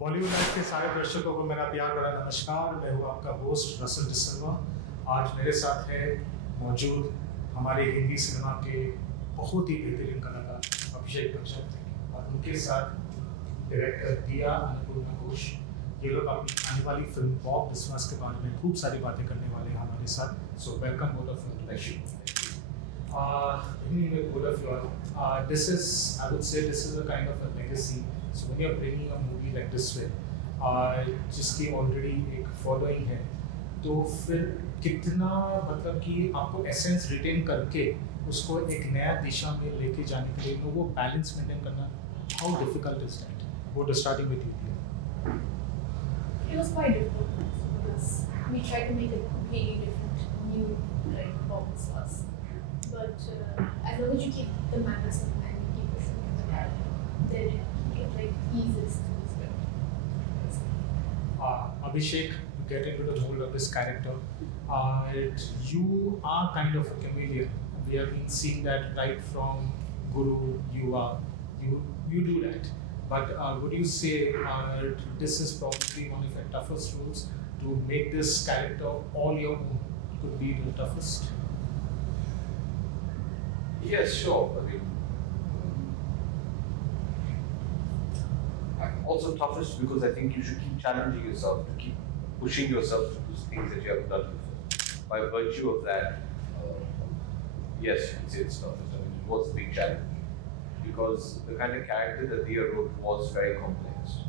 Bollywood life के सारे दर्शकों को मेरा प्यार भरा नमस्कार। मैं हूँ आपका होस्ट रसल डिसल्वा। आज मेरे साथ है मौजूद हमारे हिंदी सिनेमा के बहुत ही बेहतरीन कलाकार अभिषेक बच्चन और उनके साथ डायरेक्टर दिया अन्नपूर्णा घोष। ये लोग अपनी आने वाली फिल्म बॉब बिस्वास के बारे में खूब सारी बातें करने वाले हैं हमारे साथ। So welcome bowl of both of you all. I would say this is a kind of a legacy. So when you're bringing a movie like this way, जिसकी ऑलरेडी एक फॉलोइंग है, तो फिर कितना मतलब कि आपको एसेंस रिटेन करके उसको एक नया दिशा में लेके जाने के लिए वो बैलेंस मेंटेन करना, how difficult is that? What starting with you? It was quite difficult because we tried to make a completely different, new like performance for us. But as long as you keep the mannerism and you keep pushing the character, then it like eases to the script. Abhishek, get into the mold of this character. You are kind of a chameleon. We have been seeing that right from Guru. You do that. But would you say this is probably one of your toughest roles to make this character all your own? Could be the toughest. Yes, sure. I mean, also toughest because I think you should keep challenging yourself, to keep pushing yourself to do things that you haven't done before. By virtue of that, yes, you can say it's toughest. I mean, it was a big challenge because the kind of character that Diya wrote was very complex.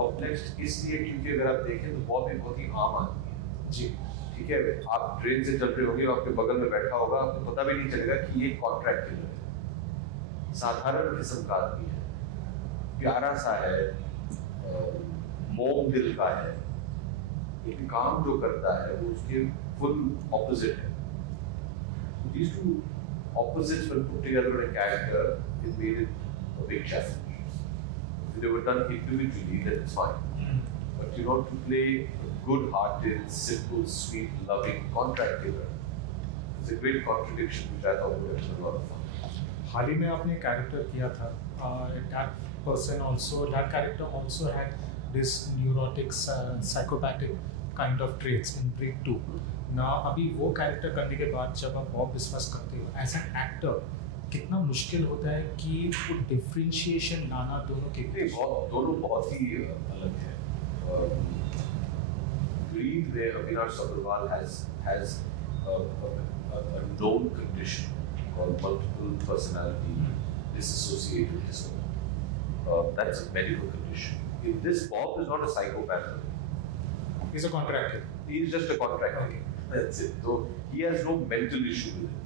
Complex इसलिए क्योंकि अगर आप देखें तो Bob एक बहुत ही आम आदमी है। जी। ठीक है, आप ट्रेन से चल रहे होंगे, आपके बगल में बैठा होगा, आपको पता भी नहीं चलेगा कि ये कॉन्ट्रैक्ट किलर है। साधारण किस्म का आदमी है, प्यारा सा है, मोम दिल का है, लेकिन काम जो करता है वो उसके फुल ऑपोजिट है। These two opposites when put together in a character, it made it a big challenge. If they were done individually, then it's fine. But to play a good-hearted, simple, sweet, loving contract killer, it's a great contradiction which I thought would have been a lot of fun. हाल ही में आपने character किया था, that character also had this neurotic, psychopathic kind of traits in Breed 2. ना अभी वो character करने के बाद जब आप बॉब बिस्वास करते हो एज एन एक्टर, कितना मुश्किल होता है कि वो डिफरेंशिएशन लाना दोनों के बीच? दोनों बहुत ही अलग है। Breed में Avinash Sabharwal has a known condition called multiple personality dissociative disorder. That's a medical condition. In this, Bob is not a psychopath. He's a contractor. He's just a contractor. Okay. That's it. So he has no mental issue with it.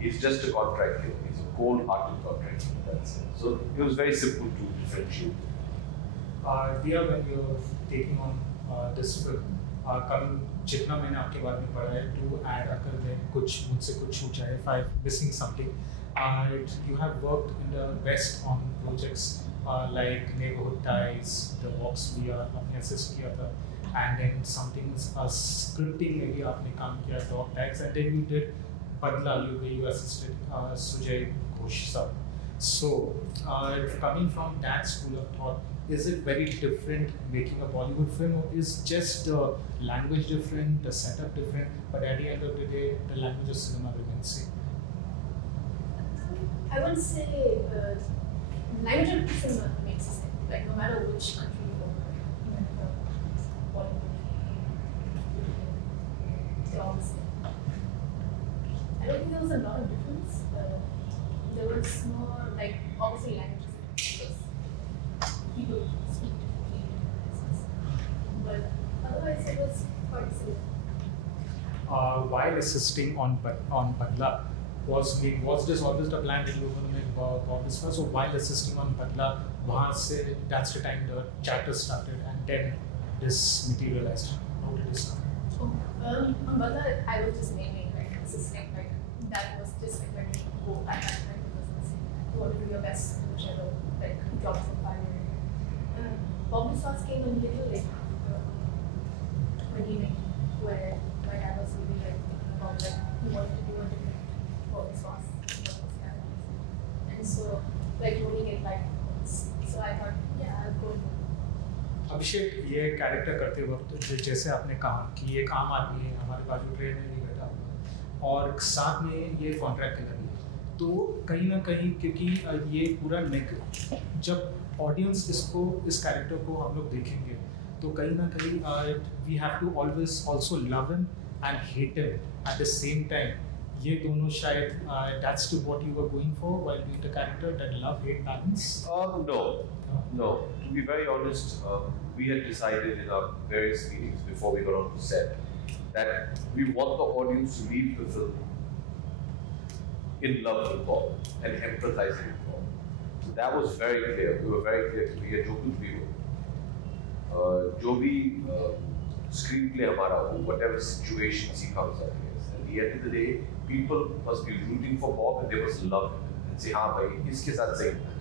He's just a contractor. He's a cold-hearted contractor. That's it. So it was very simple to differentiate. Diya, when you're taking on this film, कल जितना मैंने आपके बारे में पढ़ा है, to add अगर मैं मुझसे कुछ छूट जाए, if I'm missing something, you have worked in the West on projects like Neighborhood Ties, The Box VR आपने assist किया था, and then something scripting में भी आपने काम किया, Dog Tags, and then you did Badla, where you assisted Sujay Ghosh sir. So coming from that school of thought, is it very different making a Bollywood film, or is just the language different, the setup different, but at the end of the day, the language of cinema remains same? I wouldn't say language of cinema remains the same. Like no matter which country you go, even Bollywood, they're all the same. I don't think there was a lot of difference. There was more like obviously languages because people speak differently in different places. But otherwise, it was quite similar. While assisting on Badla, was this always the plan that you were going to make Bob Bisping? So while assisting on Badla, that's the time the chapter started, and then this materialized. How did it start? On Badla, I was just naming like assisting, like that was just like when you go at that time because you want to do your best in whichever like job from pioneering. Bob Bisping came a little late beginning where my dad was really like thinking about like he wanted to do a different Bob Bisping, and so like only get like so I thought yeah I'll go अभिषेक, ये character करते वक्त जैसे आपने कहा कि एक आम आदमी है, हमारे बाजू ट्रेन में नहीं बैठा हुआ और साथ में ये कॉन्ट्रैक्ट किलर है, तो कहीं ना कहीं क्योंकि ये पूरा जब ऑडियंस इस कैरेक्टर को हम लोग देखेंगे तो कहीं ना कहीं we have to always also love him and hate him at the same time. ये दोनों शायद that's to what you were going for while doing the character, that love hate balance. No. To be very honest, we had decided in our various meetings before we got on to set that we want the audience to leave the film in love with Bob and empathizing with Bob. So that was very clear. We were very clear कि भैया जो कुछ भी हो, जो भी screenplay हमारा हो, whatever situations he comes up against, at the end of the day, people must be rooting for Bob and they must love him and say हाँ भाई इसके साथ सही होना चाहिए.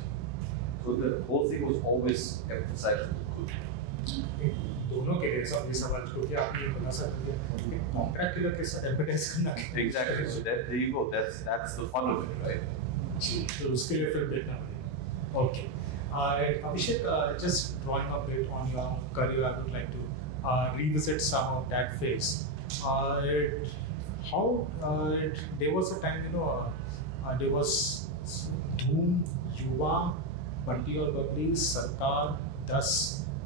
So the whole thing was always emphasized with good. दोनों के लिए सब ये सवाल क्योंकि आपने ये बोला सर कि कॉन्ट्रैक्ट किलर के साथ एडवर्टाइज करना Exactly. So there you go. That's the fun of it, right? जी, तो उसके लिए फिर देखना पड़ेगा। Okay, Abhishek, just drawing a bit on your career, I would like to revisit some of that phase. How there was a time, there was Dhoom, Yuva, Bunty और Babli, Sarkar, 10,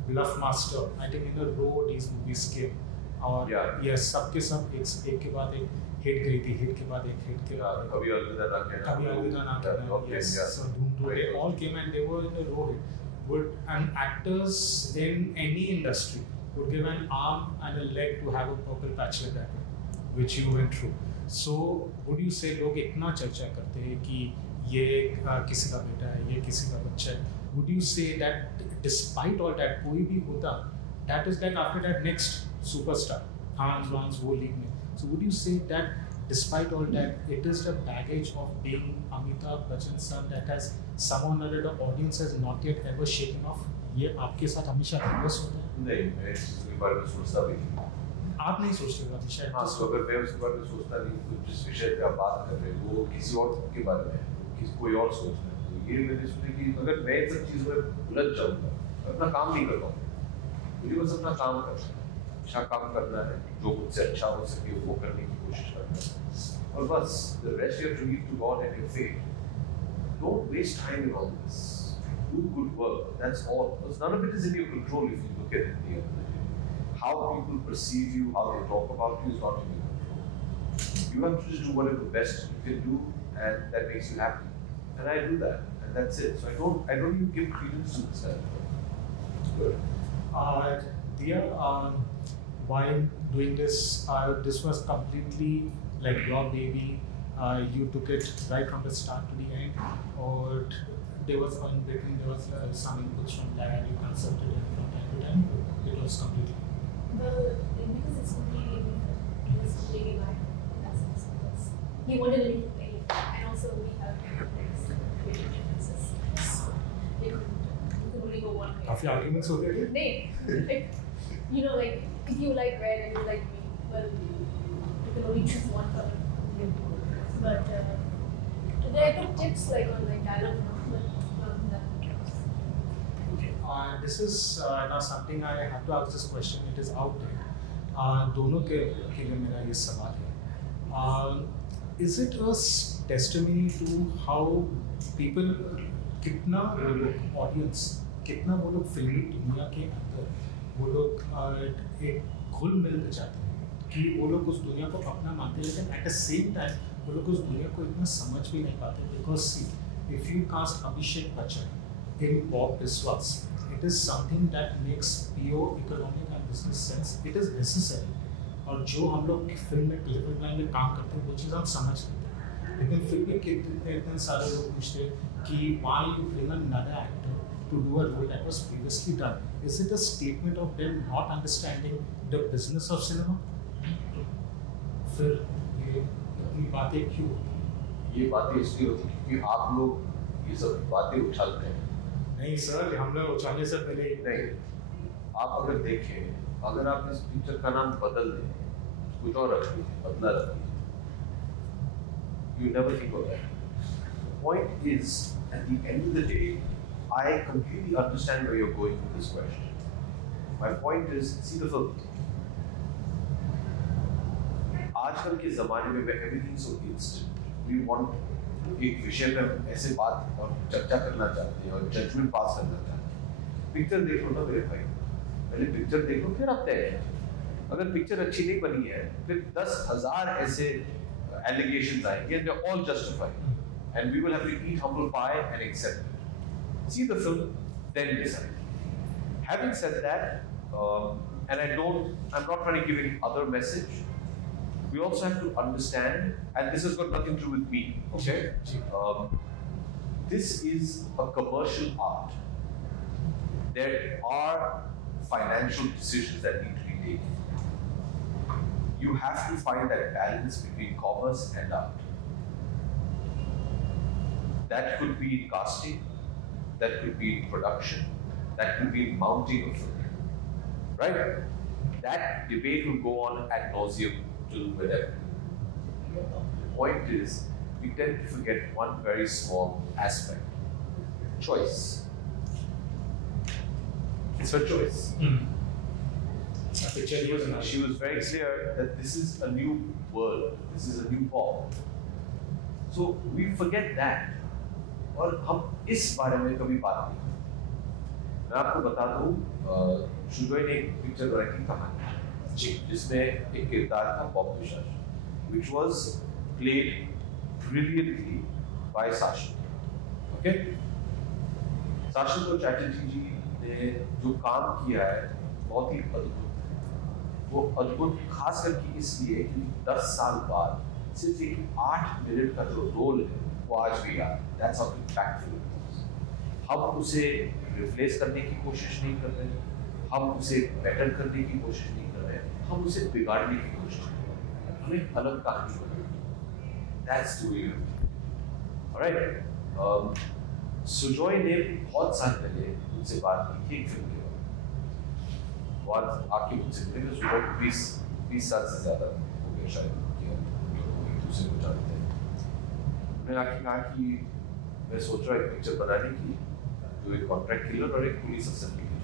Bluffmaster, I think in a row these movies came और ये सब के सब एक के बाद एक हिट गई थी, हिट के बाद एक हिट के बाद कभी अलविदा ना कहना, कभी अलविदा ना कहना, yes, so Dhoom 2 they all came and they were in a row hit. And actors in any industry would give an arm and a leg to have a purple patch like that, which you went through. So would you say लोग इतना चर्चा करते हैं कि ये किसी का बेटा है, ये किसी का बच्चा है, would you say that despite all that कोई भी होता, that is like after that next superstar Hans वो लीग में, so would you say that despite all that it is the baggage of being Amitabh Bachchan's son that has somehow or other the audience has not yet ever shaken off? ये आपके साथ हमेशा reverse होता है? नहीं, मैं इसके बारे में सोचता भी नहीं। आप नहीं सोचते हो हमेशा? हाँ, तो अगर मैं उसके बारे में सोचता नहीं तो जिस विषय पे आप बात कर रहे हो वो किसी और के बारे में है, कोई और सोच रहा है, तो ये मैंने सोचा कि अगर मैं इन सब चीज़ों में उलझ जाऊँगा, अपना काम नहीं कर पाऊँगा, मुझे बस अपना काम करना है, अच्छा काम करना है, जो मुझसे अच्छा हो सके वो करने की कोशिश करना है, और बस the rest you have to leave to God and your fate. Don't waste time in all this. Do good work. That's all. Because none of it is in your control if you look at it at the end of the day. How people perceive you, how they talk about you is not in your control. You have to just do whatever best you can do, and that makes you happy. And I do that, and that's it. So I don't even give credence to this kind of thing. Good. Dia, while doing this, this was completely like your baby. You took it right from the start to the end, or there was in between there was some inputs from dad. You consulted him from time to time. It was completely. Well, because it's completely different. It was completely mine in that sense. Because he wanted me to play, and also we have creative differences. So we could only go one way. काफी arguments होते थे? नहीं, like like if you like red and you like me, well, you can only choose one color. But today I took tips like on like dialogue development from that. Okay. This is now something I have to ask this question. It is out there. दोनों के लिए मेरा ये सवाल है. Is it a testimony to how people कितना वो लोग audience कितना वो लोग फिल्मी दुनिया के अंदर वो लोग एक घुल मिल जाते हैं कि वो लोग उस दुनिया को अपना मानते हैं, लेकिन एट द सेम टाइम वो लोग उस दुनिया को इतना समझ भी नहीं पाते, because if you cast Abhishek Bachchan in Bob Biswas, it is something that makes pure economic and business sense, it is necessary, और जो हम लोग फिल्म में डिलीवरी लाइन में काम करते हैं वो चीज़ हम समझ लेते हैं, लेकिन फिर भी कितने सारे लोग पूछते हैं कि why you bring another actor to do a role that was previously done. Is it a statement of them not understanding the business of cinema? फिर ये अपनी बातें क्यों? ये बातें इसलिए होती हैं क्योंकि आप लोग ये सब बातें उछालते हैं। नहीं सर, हम लोग उछालने से पहले नहीं, आप अगर देखें, अगर आप इस पिक्चर का नाम बदल दें, कुछ और रख लीजिए, बदला रख लीजिए, you never think of that. The point is, at the end of the day, I completely understand where you're going with this question. My point is, see the film. आजकल के ज़माने में everything so instant. We want एक विषय पर ऐसे बात और चर्चा करना चाहते हैं और जजमेंट पास करना चाहते हैं. पिक्चर देख लो ना मेरे भाई. पहले पिक्चर देख लो फिर आप तय कीजिए. अगर पिक्चर अच्छी नहीं बनी है फिर 10,000 ऐसे allegations आएंगे and they're all justified. And we will have to eat humble pie and accept it. See the film, then decide. Having said that, and I'm not trying to give any other message. We also have to understand, and this has got nothing to do with me, okay? This is a commercial art. There are financial decisions that need to be taken. You have to find that balance between commerce and art. That could be in casting, that could be in production, that could be in mounting of film, right? That debate will go on ad nauseum till whatever. The point is, we tend to forget one very small aspect: choice. It's her choice. She was very clear that this is a new world, this is a new Bob. So we forget that. और हम इस बारे में कभी बात नहीं करते. मैं आपको बता दूं, शुजोई ने एक पिक्चर बनाई थी कहानी जी, जिसमें एक किरदार था बॉब पिशाच, which was played brilliantly by Sashant. Okay? साशंत Chatterjee जी ने जो काम किया है बहुत ही अद्भुत है. वो अद्भुत खास करके इसलिए कि 10 साल बाद सिर्फ एक 8 मिनट का जो रोल है वो आज भी याद. That's how impactful it was. हम उसे रिप्लेस करने की कोशिश नहीं कर रहे, हम उसे बेटर करने की कोशिश नहीं कर रहे, हम उसे बिगाड़ने की कोशिश कर रहे हैं. हमें अलग कहानी बनानी. That's the way. Alright. Sujoy ने बहुत साल पहले मुझसे बात की थी एक फिल्म के बारे. बात आपकी मुझसे मिले सुजॉय 20 साल से ज़्यादा हो गया शायद कि हम एक दूसरे को जानते हैं. मैंने आके कहा कि मैं सोच रहा एक पिक्चर बनाने की जो एक कॉन्ट्रैक्ट किलर और एक पुलिस अफसर की है.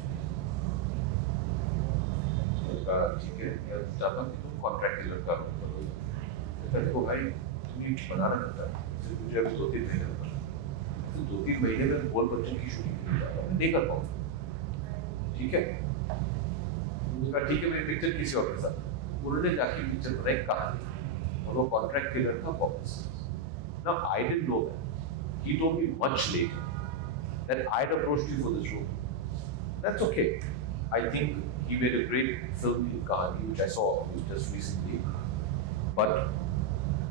तो कहा ठीक है, मैं चाहता हूँ कि तुम कॉन्ट्रैक्ट किलर का रोल करो. तो देखो भाई, तुम ये बनाना चाहता है, सिर्फ मुझे अभी 2-3 महीने लगा. तो 2-3 महीने में बोल बच्चन की शूटिंग नहीं कर रहा, नहीं कर पाऊंगा. ठीक है, उन्होंने कहा ठीक है, मेरी पिक्चर किसी और के साथ. उन्होंने जाके पिक्चर बनाई कहानी और वो कॉन्ट्रैक्ट किलर था box. Now I didn't know that. He told me much later that I'd approached you for this role. That's okay. I think he made a great film in Kahani, which I saw just recently. But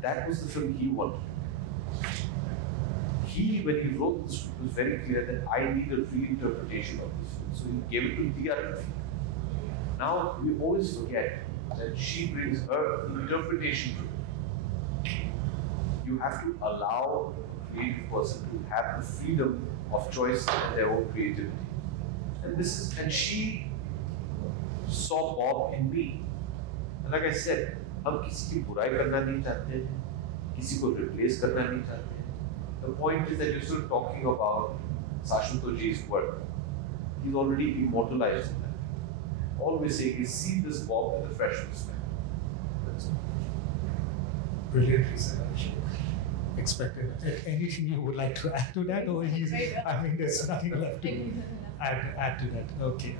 that was the film he wanted. When he wrote this, it was very clear that I need a reinterpretation of this film. So he gave it to Dia. Now we always forget that she brings her interpretation to it. You have to allow a creative person to have the freedom of choice and their own creativity. And she saw Bob in me. And like I said, हम किसी की बुराई करना नहीं चाहते, किसी को replace करना नहीं चाहते. The point is that you're still talking about Sashant Ji's work. He's already immortalized in that. All we're saying is see this Bob with a fresh perspective. That's all. Brilliantly said, Abhishek. Expected. Anything you would like to add to that, or I mean, there's nothing left to add to that. Okay.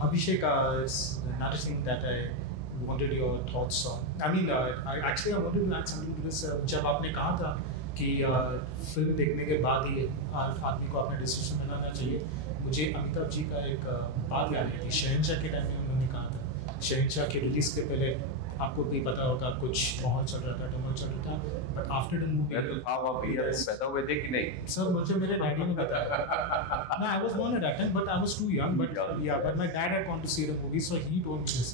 Abhishek, another thing that I wanted your thoughts on. I mean, I wanted to add something to this. जब आपने कहा था कि film देखने के बाद ही आदमी को अपना डिसीजन बनाना चाहिए, मुझे अमिताभ जी का एक बात याद आई थी. शहंशाह के टाइम में उन्होंने कहा था, शहंशाह के रिलीज के पहले आपको भी पता होगा कुछ माहौल चल रहा था, डमल चल रहा था. बट आफ्टर द मूवी, मैं तो था वहाँ पे, तुम पैदा हुए थे कि नहीं? सर मुझे मेरे डैडी ने बताया. No, I was born at that time, but I was too young. But yeah, but my dad had gone to see the movie, so he told me this.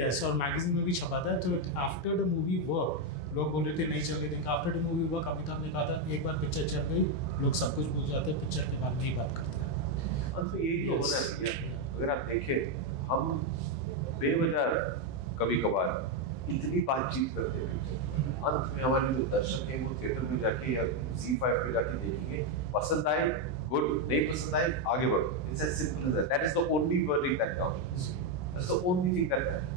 Yes, और magazine में भी छपा था. तो after the movie work लोग बोल रहे थे नहीं चल रही थी. After the movie work Amitabh ने कहा था एक बार पिक्चर चल गई, लोग सब कुछ भूल जाते हैं, पिक्चर के बारे में ही बात करते हैं. तो यही तो होना चाहिए. अगर आप देखें, हम बेवजह कभी-कभार इतनी बातचीत करते हैं, अंत में हमारे जो दर्शक हैं वो थिएटर में जाके या Z5 पे जाके देखेंगे, पसंद आए गुड, नहीं पसंद आए आगे बढ़ो. It's as simple as that. That is the only verdict that counts. That's the only thing that matters.